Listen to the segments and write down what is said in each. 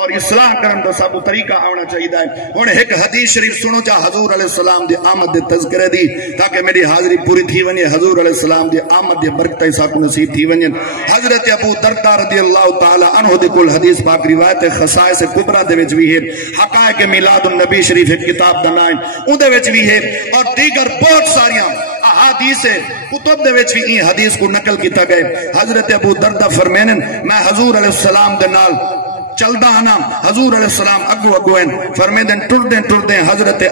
اور اصلاح کرن دا سب طریقہ آنا چاہیے ہے. ہن ایک حدیث شریف سنو چا حضور علیہ السلام دی آمد دے تذکرے دی تاکہ میری حاضری پوری تھی ونجے. حضور علیہ السلام دی آمد دے برکتیں ساکو نصیب تھی ونجن. حضرت ابو درداء رضی اللہ تعالی عنہ دے کل حدیث پاک روایت خصائص کبریٰ دے وچ بھی ہے. حقائق میلاد النبی شریف ایک کتاب دا نام اون دے وچ بھی ہے اور دیگر بہت ساریاں احادیث کتب دے وچ بھی این حدیث کو نقل کیتا گئے. حضرت ابو درداء فرمینن میں حضور علیہ السلام دے نال چلدا ہنا. حضور علیہ السلام اگو اگو ہیں فرمیدن ٹردیں حضرت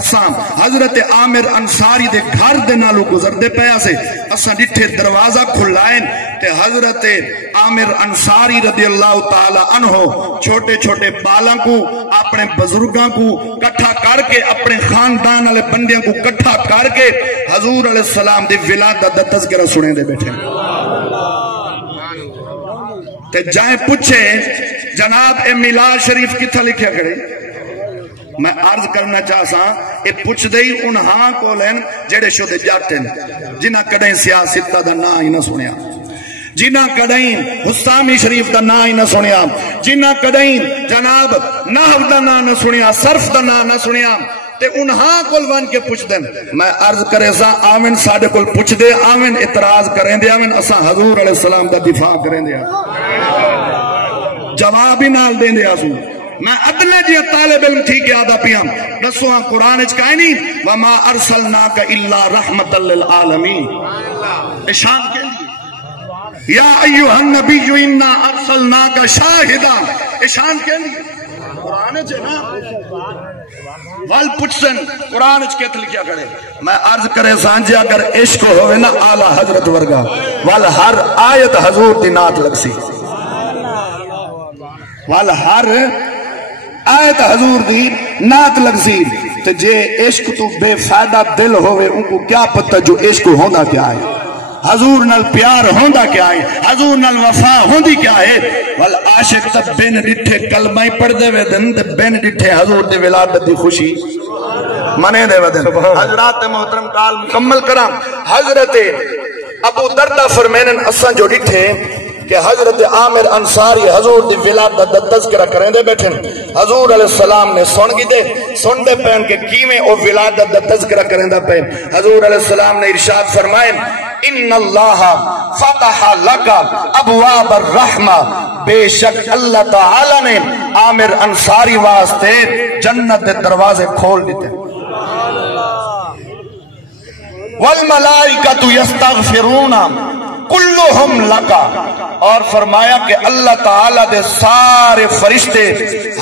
اسام حضرت عامر انصاری دے گھر دے نالو گزردے پیا سے اساں ڈٹھے دروازہ کھلائیں تے حضرت عامر انصاری رضی اللہ تعالی عنہ چھوٹے چھوٹے بالاں کو اپنے بزرگاں کو کٹھا کر کے اپنے خاندان والے بندیاں کو کٹھا کر کے حضور علیہ السلام دی ولادت دا تذکرہ سنے دے بیٹھے تے جائیں پوچھے جناب اے میلاد شریف کتھا لکھیا کرے. میں عرض کرنا چاہسا اے پوچھ دئی انہاں کو لین جڑے شدے جاتے ہیں جنہ کڑیں سیاستہ دا نا ہی نہ سنیا, جنہ کڑیں حسامی شریف دا نا ہی نہ سنیا, جنہ کڑیں جناب نحو دا نا نہ سنیا, صرف دا نا نہ سنیا تے انہاں کل ون کے پوچھ دیں. میں عرض کرے سا آمین ساڑھے کل پوچھ دے آمین اعتراض کریں دے آمین اسا حضور علیہ السلام دا دفاع کریں دے جواب ہی نال دیں دے آسو. میں ادلے جی طالب علم تھی کہ آدھا پیام رسو ہاں قرآن اچکائی نہیں وَمَا أَرْسَلْنَاكَ إِلَّا رَحْمَةً لِلْعَالَمِينَ اشان کے لیے یا ایوہ النبی اِنَّا أَرْسَلْنَاكَ شَاہِدًا اشان کے لیے قرآن اچھے نا وال پچھن قرآن اچھے لکھیا کرے. میں عرض کرے سانجے اگر عشق ہوئے نا آلہ حضرت ورگا وال ہر آیت حضور دی نات لگ سی وال ہر آیت حضور دی نات لگ سی. تو جے عشق تو بے فائدہ دل ہوئے ان کو کیا پتہ جو عشق ہوندہ کیا ہے, حضور نال پیار ہوندہ کیا ہے, حضور نال وفا ہوندی کیا ہے. والعاشق تب بین ڈٹھے کلمہ پڑھ دے وے دن بین ڈٹھے حضور دی ولادت دی خوشی منے دے وے دن. حضرات محترم کال مکمل کرام. حضرت ابو درداء فرمینن اساں جو ڈٹھے کہ حضرت عامر انصاری حضور دی ولادت دا تذکرہ کریں دے بیٹھیں. حضور علیہ السلام نے سن گی دے سن دے پہن کہ کیویں او ولادت دا تذکرہ کریں دا پہ. حضور علیہ السلام نے ارشاد فرمائے ان اللہ فتح لکا ابواب الرحمہ بے شک اللہ تعالی نے عامر انصاری واسطے جنت دے دروازے کھول دیتے. والملائکۃ یستغفرون کلہم لکا اور فرمایا کہ اللہ تعالیٰ دے سارے فرشتے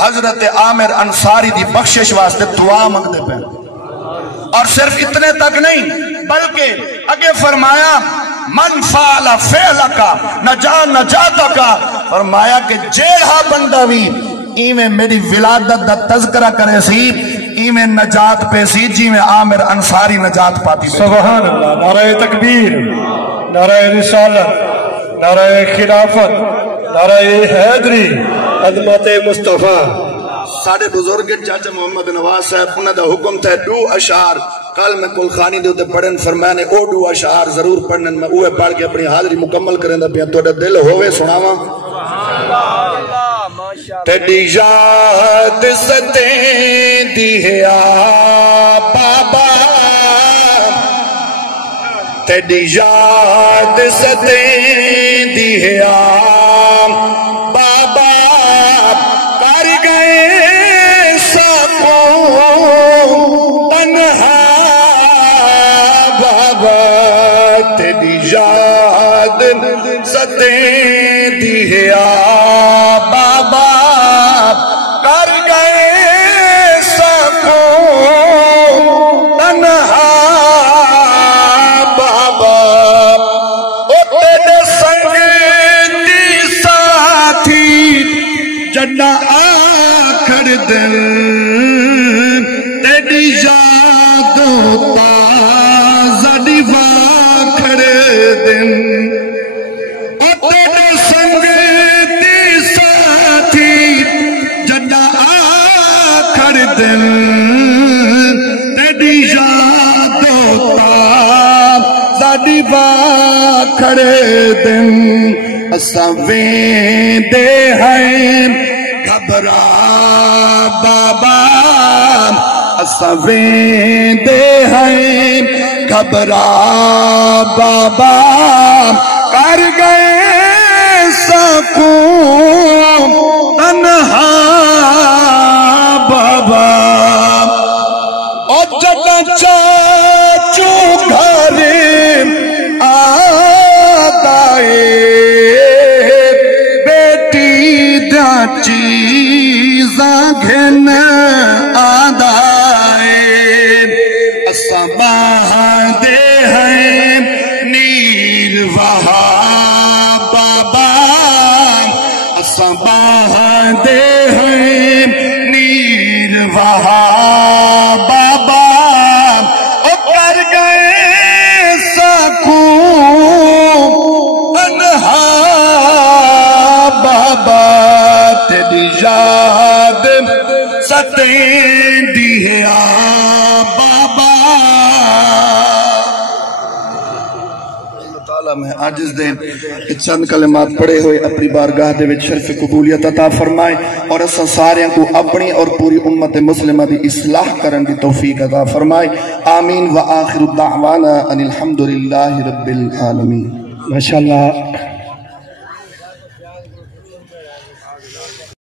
حضرت عامر انصاری دی بخشش واسطے دعا مانگ دے پہ. اور صرف اتنے تک نہیں بلکہ اگے فرمایا من فعل فعلکا نجا نجاتکا فرمایا کہ جیڑا بندہ بھی ایمیں میری ولادت دا تذکرہ کرے سی ایمیں نجات پہ سی جی میں عامر انصاری نجات پاتی. سبحان اللہ. نعرہ تکبیر, نعرہ رسالت, نعرہ خلافت, نعرہ حیدری, عظمت مصطفیٰ. ساڑھے بزرگ چاچا محمد نواز صاحب انہوں دا حکم تھا 2 اشعار کل میں کل خانی دے ہوتے پڑھن فرمانے او 2 اشعار ضرور پڑھن میں اوہ پڑھ کے اپنی حاضری مکمل کریں دا پیا تو دل ہوئے سناواں. تیری یاد ستیں دی ہے بابا تیری یاد ستیں دی ہے بابا کر گئے سکوں تنہا بابا تیری یاد ستیں دی ہے بابا کر گئے سکوں تنہا جنا آخر دل تیری یاد تازہ دیواکھر دل او تیرے سنگ دی ساتھی جنا آخر دل تیری یاد تازہ دیواکھر دل اساں ویندے ہیں گھبرا بابا اسویں دے ہیں گھبرا بابا کر گئے سکون تنہا بابا اور جب چاچو گھر آدائے بیٹی دا چیزاں گھن آدائے اسباہ دے ہیں نیر وہا بابا اسباہ دے ہیں نیر وہا بابا او کر گئے سکون تنہا بابا تیری یاد ستیں دی بابا میں عاجز دیں چند کلمات پڑھے ہوئے اپنی بارگاہ دے وچ شرف قبولیت عطا فرمائے اور اساں سارے کو اپنی اور پوری امت مسلمہ دی اصلاح کرن دی توفیق عطا فرمائے آمین وآخر الدعوانا ان الحمدللہ رب العالمین. ماشاءاللہ